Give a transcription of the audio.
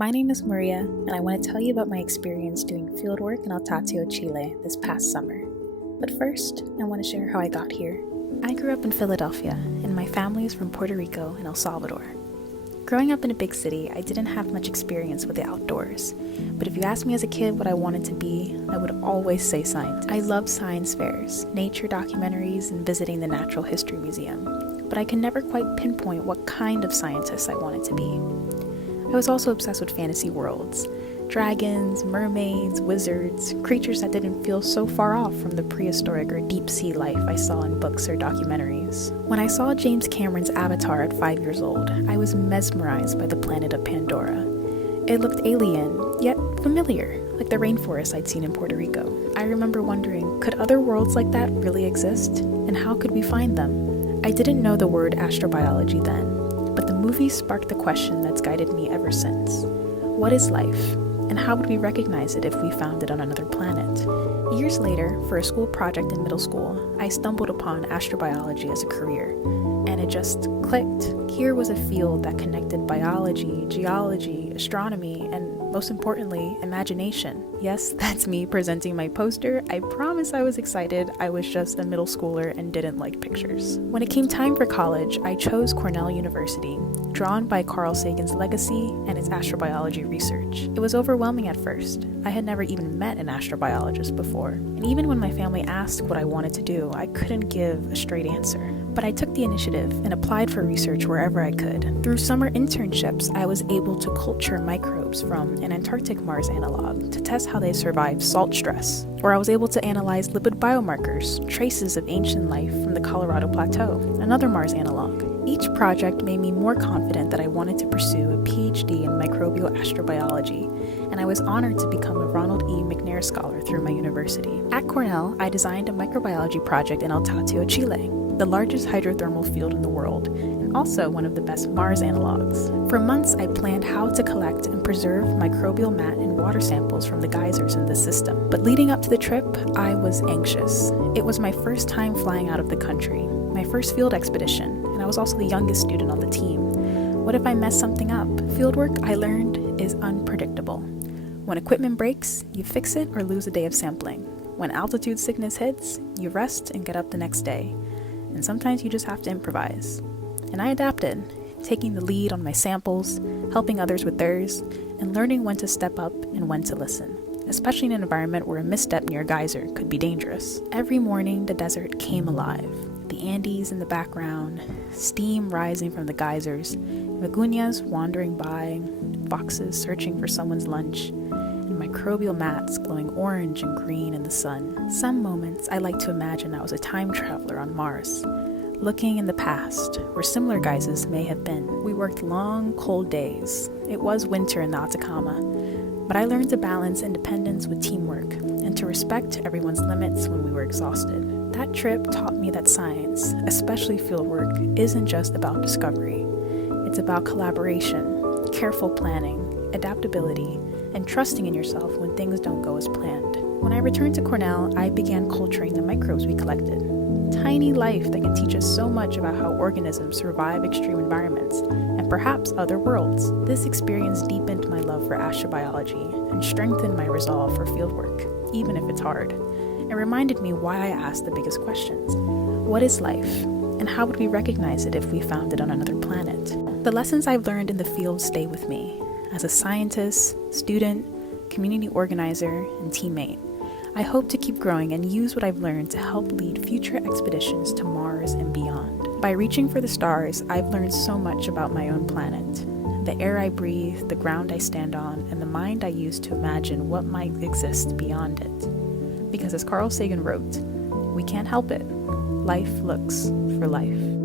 My name is Maria, and I want to tell you about my experience doing fieldwork in El Tatio, Chile this past summer. But first, I want to share how I got here. I grew up in Philadelphia, and my family is from Puerto Rico and El Salvador. Growing up in a big city, I didn't have much experience with the outdoors, but if you asked me as a kid what I wanted to be, I would always say scientist. I loved science fairs, nature documentaries, and visiting the Natural History Museum, but I could never quite pinpoint what kind of scientist I wanted to be. I was also obsessed with fantasy worlds. Dragons, mermaids, wizards, creatures that didn't feel so far off from the prehistoric or deep-sea life I saw in books or documentaries. When I saw James Cameron's Avatar at 5 years old, I was mesmerized by the planet of Pandora. It looked alien, yet familiar, like the rainforest I'd seen in Puerto Rico. I remember wondering, could other worlds like that really exist? And how could we find them? I didn't know the word astrobiology then, but the movie sparked the question that's guided me ever since. What is life? And how would we recognize it if we found it on another planet? Years later, for a school project in middle school, I stumbled upon astrobiology as a career, and it just clicked. Here was a field that connected biology, geology, astronomy, and most importantly, imagination. Yes, that's me presenting my poster. I promise I was excited. I was just a middle schooler and didn't like pictures. When it came time for college, I chose Cornell University, drawn by Carl Sagan's legacy and its astrobiology research. It was overwhelming at first. I had never even met an astrobiologist before, and even when my family asked what I wanted to do, I couldn't give a straight answer. But I took the initiative and applied for research wherever I could. Through summer internships, I was able to culture microbes from an Antarctic Mars analog to test how they survive salt stress, or I was able to analyze lipid biomarkers, traces of ancient life from the Colorado Plateau, another Mars analog. Each project made me more confident that I wanted to pursue a PhD in microbial astrobiology, and I was honored to become a Ronald E. McNair Scholar through my university. At Cornell, I designed a microbiology project in El Tatio, Chile, the largest hydrothermal field in the world, and also one of the best Mars analogs. For months, I planned how to collect and preserve microbial mat and water samples from the geysers in the system. But leading up to the trip, I was anxious. It was my first time flying out of the country, my first field expedition, and I was also the youngest student on the team. What if I messed something up? Fieldwork, I learned, is unpredictable. When equipment breaks, you fix it or lose a day of sampling. When altitude sickness hits, you rest and get up the next day. And sometimes you just have to improvise. And I adapted, taking the lead on my samples, helping others with theirs, and learning when to step up and when to listen, especially in an environment where a misstep near a geyser could be dangerous. Every morning, the desert came alive. The Andes in the background, steam rising from the geysers, vigunas wandering by, foxes searching for someone's lunch, and microbial mats glowing orange and green in the sun. Some moments I like to imagine I was a time traveler on Mars, looking in the past, where similar geysers may have been. We worked long, cold days. It was winter in the Atacama, but I learned to balance independence with teamwork and to respect everyone's limits when we were exhausted. That trip taught me that science, especially fieldwork, isn't just about discovery. It's about collaboration, careful planning, adaptability, and trusting in yourself when things don't go as planned. When I returned to Cornell, I began culturing the microbes we collected. Tiny life that can teach us so much about how organisms survive extreme environments, and perhaps other worlds. This experience deepened my love for astrobiology and strengthened my resolve for fieldwork, even if it's hard. It reminded me why I asked the biggest questions. What is life? And how would we recognize it if we found it on another planet? The lessons I've learned in the field stay with me. As a scientist, student, community organizer, and teammate, I hope to keep growing and use what I've learned to help lead future expeditions to Mars and beyond. By reaching for the stars, I've learned so much about my own planet, the air I breathe, the ground I stand on, and the mind I use to imagine what might exist beyond it. Because as Carl Sagan wrote, we can't help it. Life looks for life.